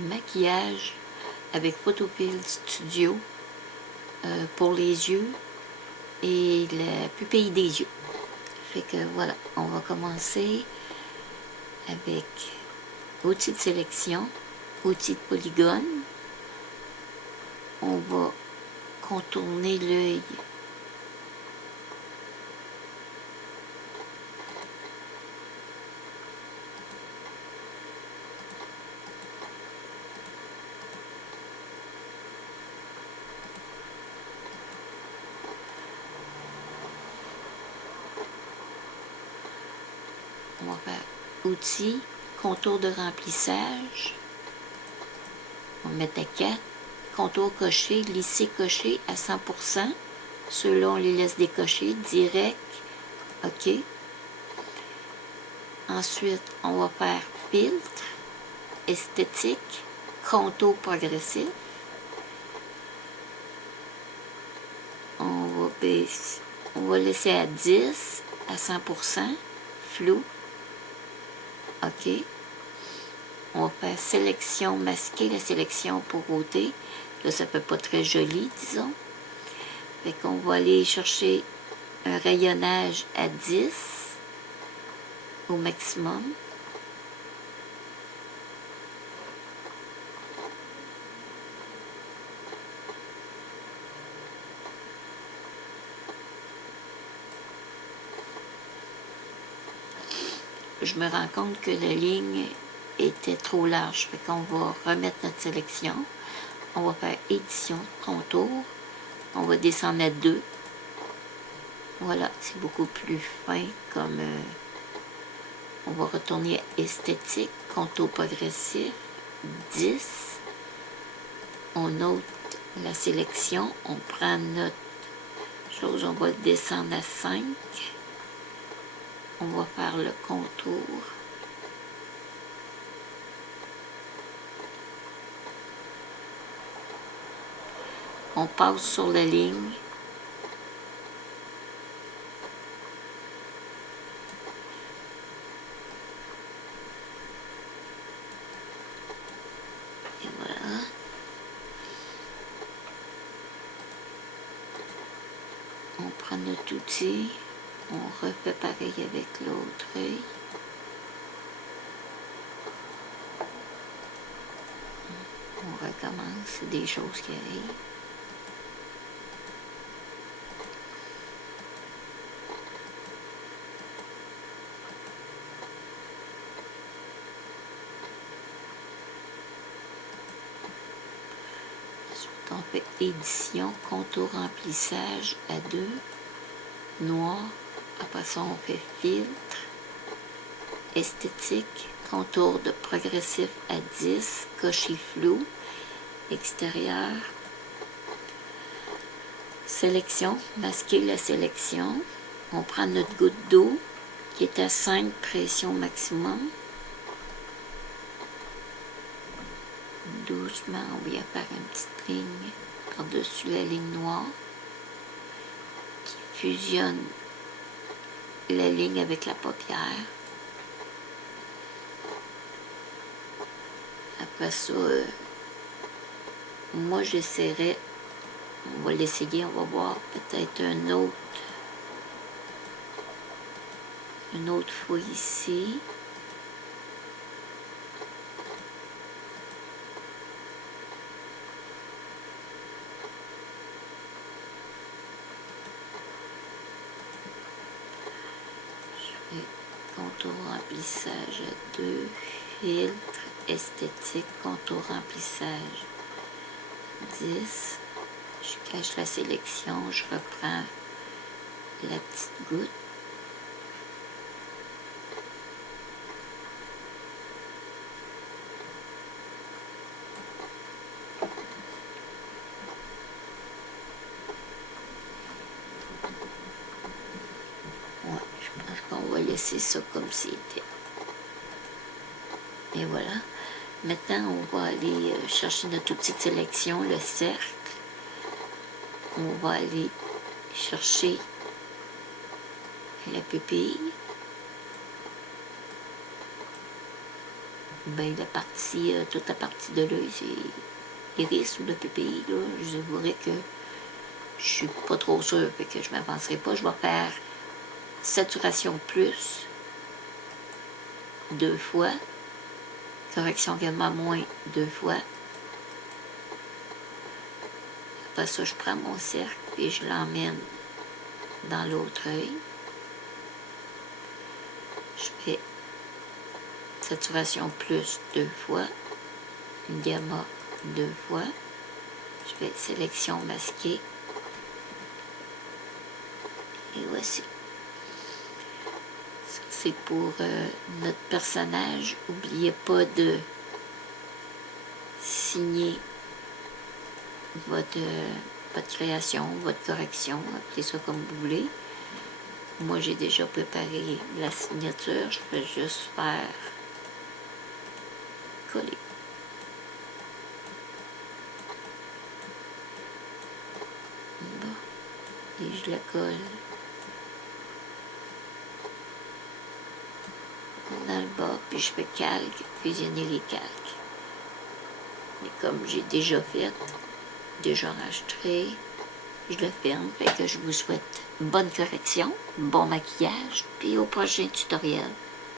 maquillage avec Photopil Studio pour les yeux et la pupille des yeux. Fait que voilà, on va commencer avec outil de sélection, outil de polygone. On va contourner l'œil on va faire outils, contour de remplissage. On va mettre à 4. Contour coché, lissé coché à 100%. Ceux-là, on les laisse décocher. Direct. OK. Ensuite, on va faire filtre, esthétique, contour progressif. On va laisser à 10, à 100%. Flou. OK. On va faire sélection masquée, la sélection pauvreté. Là, ça peut pas très joli, disons. Fait qu'on va aller chercher un rayonnage à 10 au maximum. Je me rends compte que la ligne était trop large. Fait qu'on va remettre notre sélection. On va faire édition, contour. On va descendre à 2. Voilà, c'est beaucoup plus fin comme... on va retourner à esthétique, contour progressif, 10. On note la sélection. On prend notre chose, on va descendre à 5. On va faire le contour. On passe sur la ligne. Et voilà. On prend notre outil. On refait pareil avec l'autre œil. On recommence, c'est des choses qui arrivent. Ensuite, on fait édition, contour remplissage à 2, noir. Après ça, on fait filtre, esthétique, contour de progressif à 10, cocher flou, extérieur, sélection, masquer la sélection. On prend notre goutte d'eau qui est à 5, pression maximum. Doucement, on vient faire une petite ligne par-dessus la ligne noire qui fusionne la ligne avec la paupière. Après ça, moi j'essaierai, on va l'essayer, on va voir peut-être une autre fois ici. Je fais contour remplissage à 2, filtre, esthétique, contour remplissage 10. Je cache la sélection, je reprends la petite goutte. Ouais, je pense qu'on va laisser ça comme c'était. Et voilà. Maintenant, on va aller chercher notre outil de sélection, le cercle. On va aller chercher la pupille. ben la partie, toute la partie de l'œil, c'est l'iris ou le pupille, là. Je vous avouerai que je suis pas trop sûre, fait que je m'avancerai pas. Je vais faire saturation plus 2 fois, correction gamma moins 2 fois. Après ça, je prends mon cercle et je l'emmène dans l'autre œil. Je fais saturation plus 2 fois, gamma 2 fois. Je fais sélection masquée. Et voici. Ça, c'est pour notre personnage. N'oubliez pas de signer votre création, votre correction, appelez ça comme vous voulez. Moi, j'ai déjà préparé la signature. Je vais juste faire coller. Bon. Et je la colle dans le bas, puis je fais calque, fusionner les calques. Et comme j'ai déjà fait, déjà enregistré, je le ferme. Fait que je vous souhaite bonne correction, bon maquillage, puis au prochain tutoriel.